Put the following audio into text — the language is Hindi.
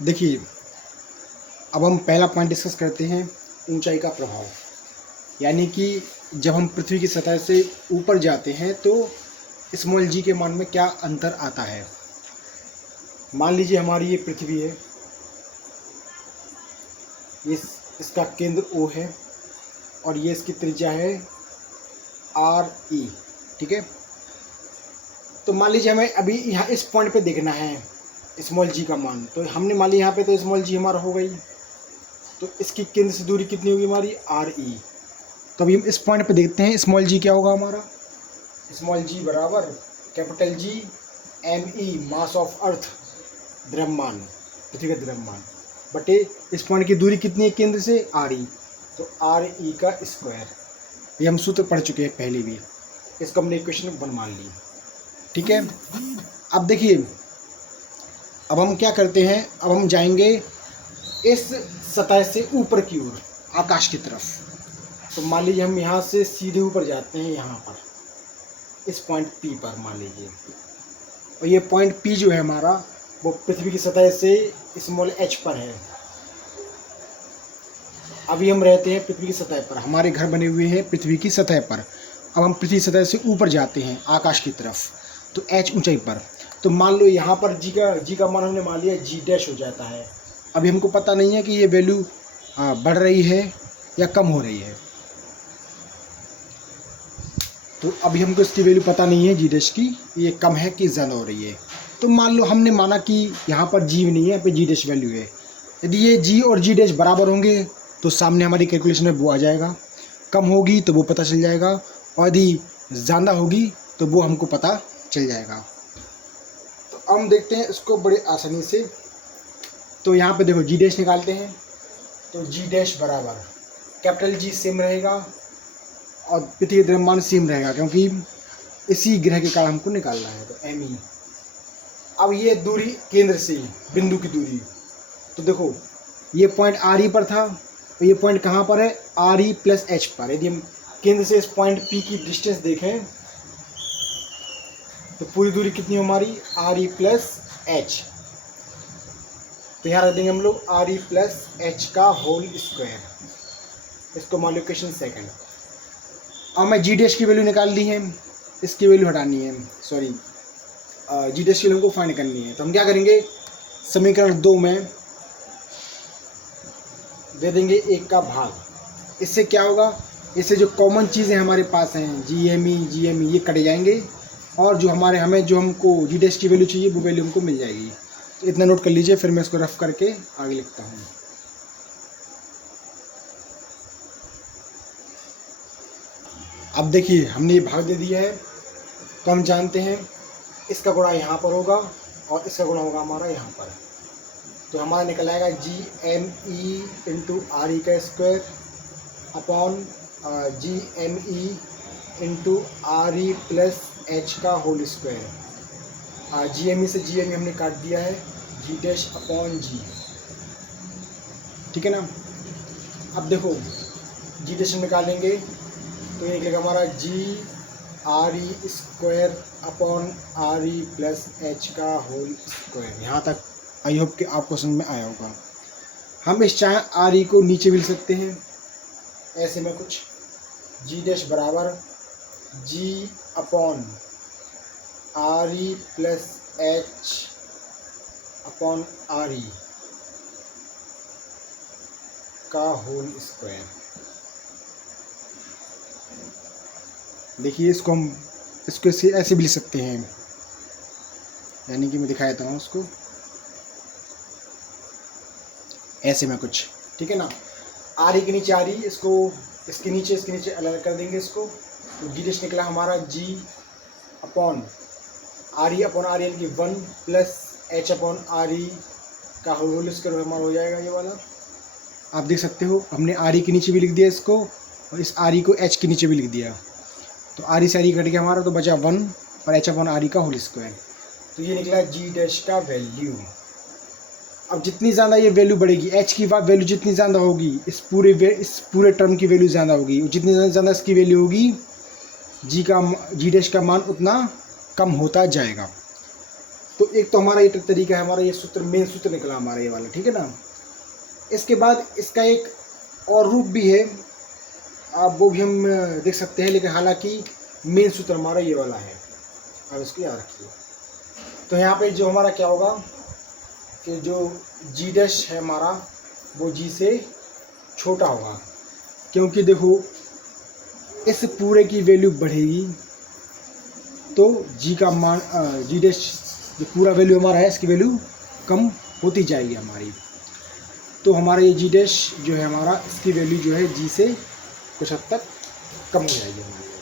देखिए, अब हम पहला पॉइंट डिस्कस करते हैं, ऊंचाई का प्रभाव। यानी कि जब हम पृथ्वी की सतह से ऊपर जाते हैं तो स्मॉल जी के मान में क्या अंतर आता है। मान लीजिए हमारी ये पृथ्वी है, इसका केंद्र O है और ये इसकी त्रिज्या है RE। ठीक है, तो मान लीजिए हमें अभी यहाँ इस पॉइंट पे देखना है स्मॉल जी का मान। तो हमने मान लिया यहाँ पे तो स्मॉल जी हमारा हो गई, तो इसकी केंद्र से दूरी कितनी होगी हमारी RE। तो अभी हम इस पॉइंट पे देखते हैं स्मॉल जी क्या होगा हमारा। स्मॉल जी बराबर capital G ME mass of earth, द्रव्यमान, पृथ्वी का द्रव्यमान, बटे इस पॉइंट की दूरी कितनी है केंद्र से RE, तो RE का स्क्वायर। ये हम सूत्र पढ़ चुके हैं पहले भी, इसको हमने इक्वेशन 1 मान ली। ठीक है, अब देखिए, अब हम क्या करते हैं, अब हम जाएंगे इस सतह से ऊपर की ओर, आकाश की तरफ। तो मान लीजिए हम यहाँ से सीधे ऊपर जाते हैं, यहाँ पर इस पॉइंट P पर मान लीजिए, और ये पॉइंट P जो है हमारा वो पृथ्वी की सतह से स्मॉल h पर है। अभी हम रहते हैं पृथ्वी की सतह पर, हमारे घर बने हुए हैं पृथ्वी की सतह पर। अब हम पृथ्वी सतह से ऊपर जाते हैं आकाश की तरफ, तो h ऊंचाई पर। तो मान लो यहाँ पर g का मान हमने मान लिया G डैश हो जाता है। अभी हमको पता नहीं है कि ये वैल्यू बढ़ रही है या कम हो रही है, तो अभी हमको इसकी वैल्यू पता नहीं है G डैश की, ये कम है कि ज़्यादा हो रही है। तो मान लो हमने माना कि यहाँ पर G नहीं है, यहाँ पे G डैश वैल्यू है। यदि ये G और G डैश बराबर होंगे तो सामने हमारी कैलकुलेशन में वो आ जाएगा, कम होगी तो वो पता चल जाएगा, और यदि ज़्यादा होगी तो वो हमको पता चल जाएगा। तो हम देखते हैं इसको बड़े आसानी से। तो यहाँ पे देखो G डैश निकालते हैं, तो G डैश बराबर कैपिटल G सेम रहेगा और पृथ्वी का द्रव्यमान सेम रहेगा, क्योंकि इसी ग्रह के कारण हमको निकालना है, तो ME। अब ये दूरी केंद्र से बिंदु की दूरी, तो देखो ये पॉइंट RE पर था, तो ये पॉइंट कहाँ पर है, RE प्लस H पर। यदि हम केंद्र से इस पॉइंट P की डिस्टेंस देखें तो पूरी दूरी कितनी हमारी RE प्लस H। तो यहाँ रख देंगे हम लोग RE प्लस H का होल स्क्वायर, इसको मान लो क्वेश्चन 2। अब मैं G डैश की वैल्यू निकाल ली है, इसकी वैल्यू हटानी है, सॉरी G डैश की वैल्यू को फाइंड करनी है। तो हम क्या करेंगे, समीकरण 2 में दे देंगे 1 का भाग। इससे क्या होगा, इससे जो कॉमन चीज़ें हमारे पास हैं GME ये कट जाएंगे, और जो हमको G डैश की वैल्यू चाहिए वो वैल्यू हमको मिल जाएगी। तो इतना नोट कर लीजिए, फिर मैं इसको रफ करके आगे लिखता हूँ। अब देखिए हमने ये भाग दे दिया है, तो हम जानते हैं इसका गुणा यहाँ पर होगा और इसका गुणा होगा हमारा यहाँ पर। तो हमारा निकल आएगा GME इंटू RE का square upon GME into RE plus H का होल स्क्वायर। GME से GME हमने काट दिया है, G डैश अपॉन G। ठीक है ना। अब देखो G डैश निकालेंगे तो ये निकलेगा हमारा GRE square upon RE plus H का होल स्क्वायर। यहाँ तक आई होप कि आपको समझ में आया होगा। हम इस चाहे RE को नीचे भी लिख सकते हैं ऐसे में कुछ, G डैश बराबर G upon RE plus H upon RE का होल स्क्वायर। देखिए इसको ऐसे भी लिख सकते हैं, यानी कि मैं दिखा देता हूँ उसको ऐसे में कुछ। ठीक है ना, RE के नीचे RE, इसके नीचे अलग कर देंगे इसको। तो G डैश निकला हमारा G upon RE upon RE यानी कि 1 प्लस H अपॉन RE का होल स्क्वायर हमारा हो जाएगा ये वाला। आप देख सकते हो हमने RE के नीचे भी लिख दिया इसको, और इस RE को H के नीचे भी लिख दिया। तो RE से RE कट गया हमारा, तो बचा 1 और H अपॉन RE का होल स्क्वायर। तो ये निकला G डैश का वैल्यू। अब जितनी ज़्यादा ये वैल्यू बढ़ेगी, H की वैल्यू जितनी ज़्यादा होगी, इस पूरे टर्म की वैल्यू ज़्यादा होगी, जितनी ज़्यादा इसकी वैल्यू होगी G डैश का मान उतना कम होता जाएगा। तो एक तो हमारा ये तरीका है, हमारा ये सूत्र मेन सूत्र निकला हमारा ये वाला, ठीक है ना। इसके बाद इसका एक और रूप भी है, आप वो भी हम देख सकते हैं, लेकिन हालांकि मेन सूत्र हमारा ये वाला है। अब इसको याद रखिए। तो यहाँ पे जो हमारा क्या होगा कि जो जी डैश है हमारा वो जी से छोटा होगा, क्योंकि देखो इस पूरे की वैल्यू बढ़ेगी तो जी का मान जी डैश जो पूरा वैल्यू हमारा है इसकी वैल्यू कम होती जाएगी हमारी। तो हमारा ये जी डैश जो है हमारा, इसकी वैल्यू जो है जी से कुछ हद तक कम हो जाएगी हमारी।